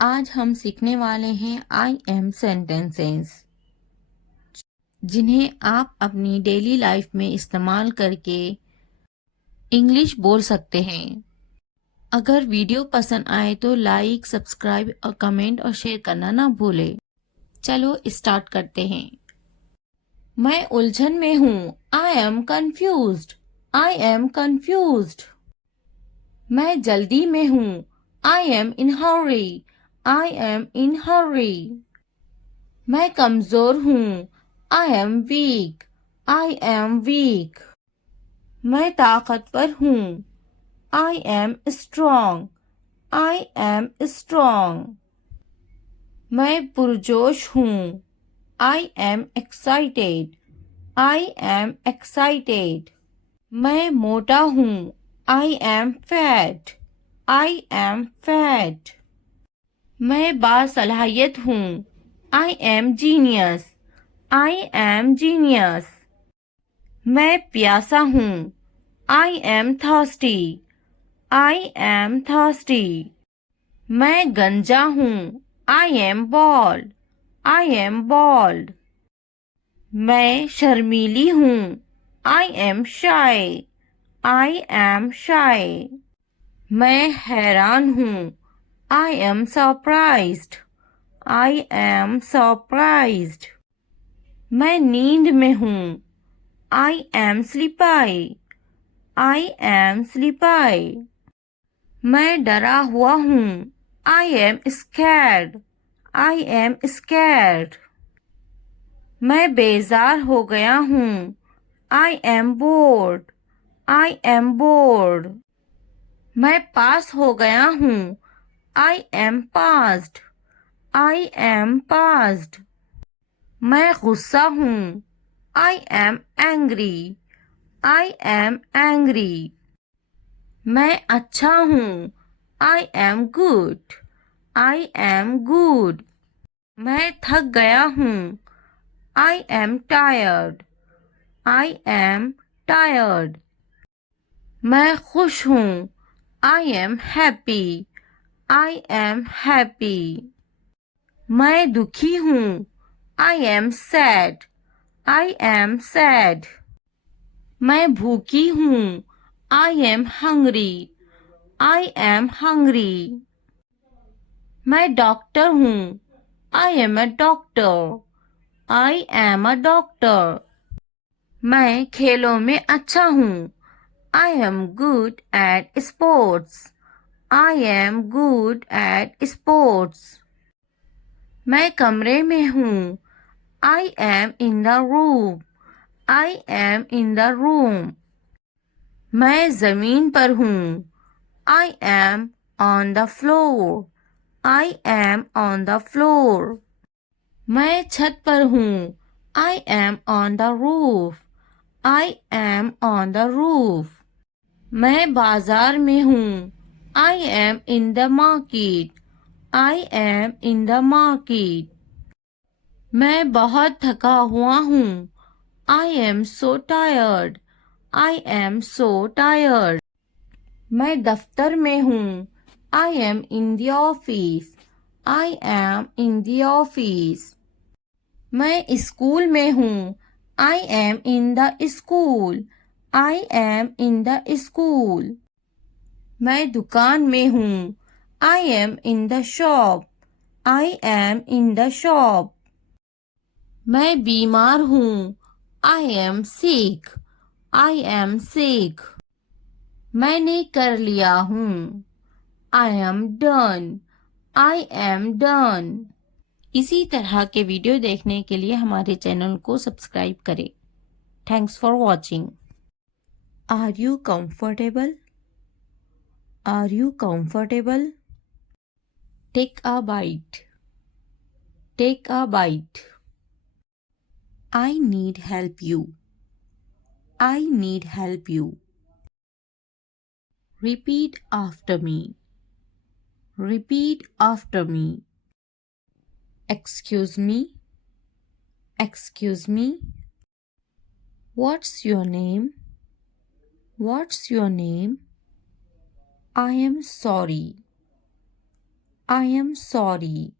आज हम सीखने वाले हैं आई एम सेंटेंसेस, जिन्हें आप अपनी डेली लाइफ में इस्तेमाल करके इंग्लिश बोल सकते हैं। अगर वीडियो पसंद आए तो लाइक, सब्सक्राइब और कमेंट और शेयर करना ना भूलें। चलो स्टार्ट करते हैं। मैं उलझन में हूँ। I am confused. I am confused. मैं जल्दी में हूँ। I am in hurry. I am in hurry. मैं कमजोर हूँ। I am weak. I am weak. मैं ताकतवर हूँ। I am strong. I am strong. मैं पुरजोश हूँ। I am excited. I am excited. मैं मोटा हूँ। I am fat. I am fat. मैं बासलाहियत हूँ। I am genius. I am genius. मैं प्यासा हूँ। I am thirsty. I am thirsty. मैं गंजा हूँ। I am bald. I am bald. मैं शर्मीली हूँ। I am shy. I am shy. मैं हैरान हूँ। I am surprised. I am surprised. मैं नींद में हूँ। I am sleepy. I am sleepy. मैं डरा हुआ हूँ। I am scared. I am scared. मैं बेजार हो गया हूँ। I am bored. I am bored. मैं पास हो गया हूँ। I am passed. I am passed. मैं गुस्सा हूँ। I am angry. I am angry. मैं अच्छा हूँ। I am good. I am good. मैं थक गया हूँ। I am tired. I am tired. मैं खुश हूँ। I am happy. I am happy. मैं दुखी हूँ। I am sad. I am sad. मैं भूखी हूँ। I am hungry. I am hungry. मैं डॉक्टर हूँ। I am a doctor. I am a doctor. मैं खेलों में अच्छा हूँ। I am good at sports. I am good at sports. मैं कमरे में हूँ। I am in the room. I am in the room. मैं जमीन पर हूँ। I M on the floor. I am on the floor. मैं छत पर हूँ। I M on the roof. I am on the roof. मैं बाजार में हूँ। I am in the market. I am in the market. मैं बहुत थका हुआ हूँ। I am so tired. I am so tired. मैं दफ्तर में हूँ। I am in the office. I am in the office. मैं स्कूल में हूँ। I am in the school. I am in the school. मैं दुकान में हूँ। I am in the shop. I am in the shop. मैं बीमार हूँ। I am sick. I am sick. मैंने कर लिया हूँ। I am done. I am done. इसी तरह के वीडियो देखने के लिए हमारे चैनल को सब्सक्राइब करें। Thanks for watching. Are you comfortable? Are you comfortable? Take a bite. Take a bite. I need help you. I need help you. Repeat after me. Repeat after me. Excuse me. Excuse me. What's your name? What's your name? I am sorry. I am sorry.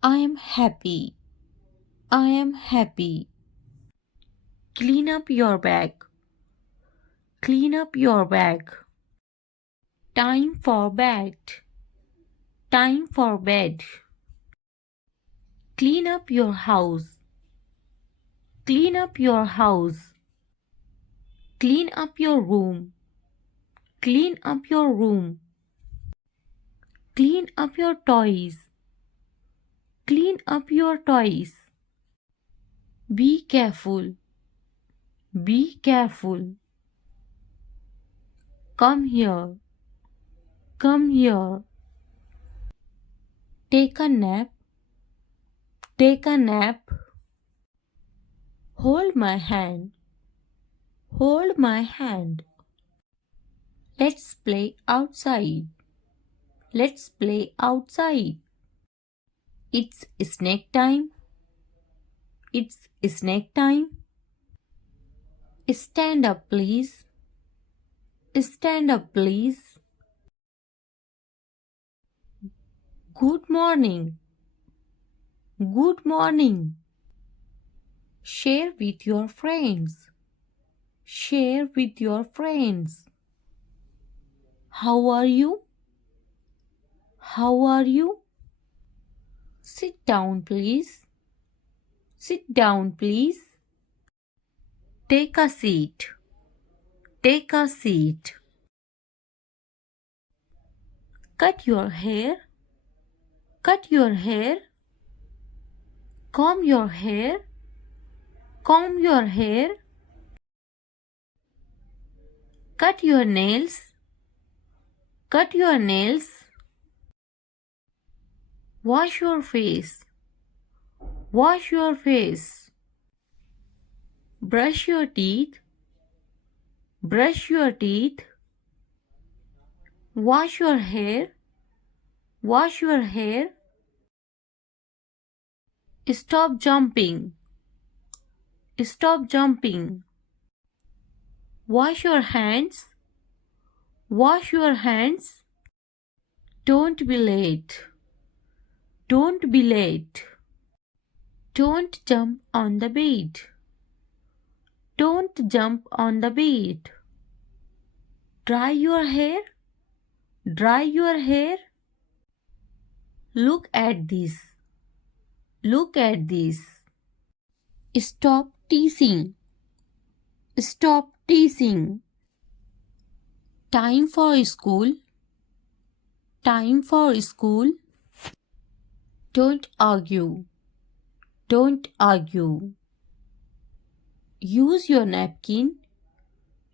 I am happy. I am happy. Clean up your bag. Clean up your bag. Time for bed. Time for bed. Clean up your house. Clean up your house. Clean up your room. Clean up your room. Clean up your toys. Clean up your toys. Be careful. Be careful. Come here. Come here. Take a nap. Take a nap. Hold my hand. Hold my hand. Let's play outside. Let's play outside. It's snack time. It's snack time. Stand up, please. Stand up, please. Good morning. Good morning. Share with your friends. Share with your friends. How are you? How are you? Sit down, please. Sit down, please. Take a seat. Take a seat. Cut your hair. Cut your hair. Comb your hair. Comb your hair. Cut your nails. Cut your nails. Wash your face. Wash your face. Brush your teeth. Brush your teeth. Wash your hair. Wash your hair. Stop jumping. Stop jumping. Wash your hands. Wash your hands. Don't be late. Don't be late. Don't jump on the bed. Don't jump on the bed. Dry your hair. Dry your hair. Look at this. Look at this. Stop teasing. Stop teasing. Time for school. Time for school. Don't argue. Don't argue. Use your napkin.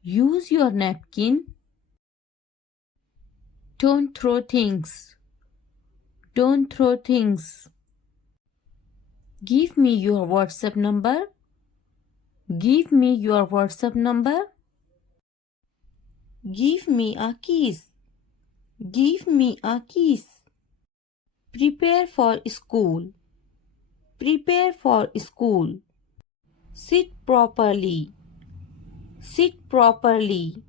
Use your napkin. Don't throw things. Don't throw things. Give me your WhatsApp number. Give me your WhatsApp number. Give me a kiss. Give me a kiss. Prepare for school. Prepare for school. Sit properly. Sit properly.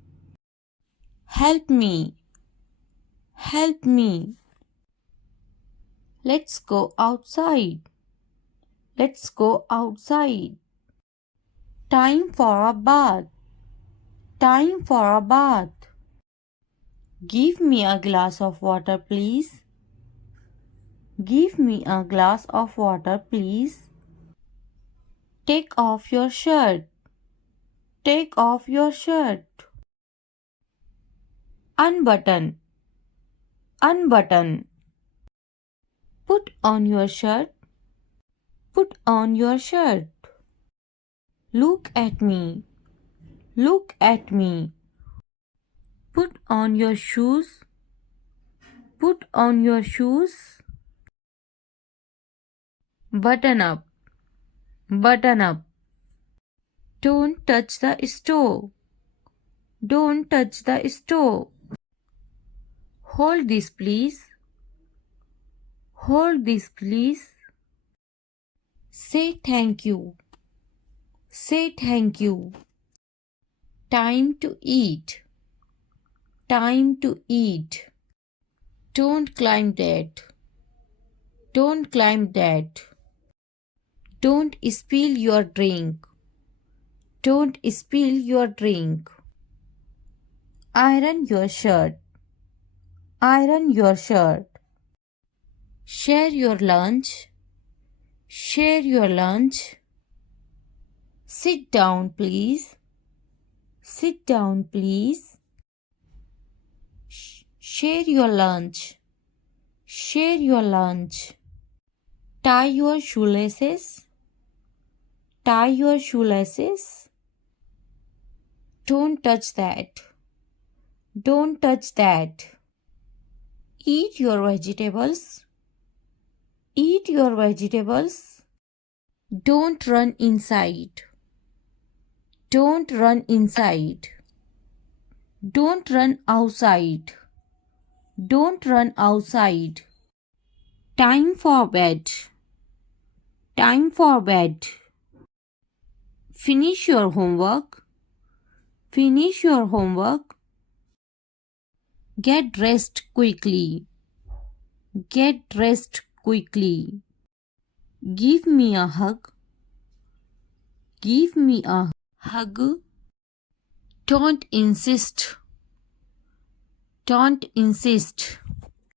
Help me. Help me. Let's go outside. Let's go outside. Time for a bath. Time for a bath. Give me a glass of water, please. Give me a glass of water, please. Take off your shirt. Take off your shirt. Unbutton. Unbutton. Put on your shirt. Put on your shirt. Look at me. Look at me. Put on your shoes. Put on your shoes. Button up. Button up. Don't touch the stove. Don't touch the stove. Hold this, please. Hold this, please. Say thank you. Say thank you. Time to eat. Time to eat. Don't climb that. Don't climb that. Don't spill your drink. Don't spill your drink. Iron your shirt. Iron your shirt. Share your lunch. Share your lunch. Sit down, please. Sit down, please. Share your lunch. Share your lunch. Tie your shoelaces. Tie your shoelaces. Don't touch that. Don't touch that. Eat your vegetables. Eat your vegetables. Don't run inside. Don't run inside. Don't run outside. Don't run outside. Time for bed. Time for bed. Finish your homework. Finish your homework. Get dressed quickly. Get dressed quickly. Give me a hug. Give me a hug. Don't insist. Don't insist.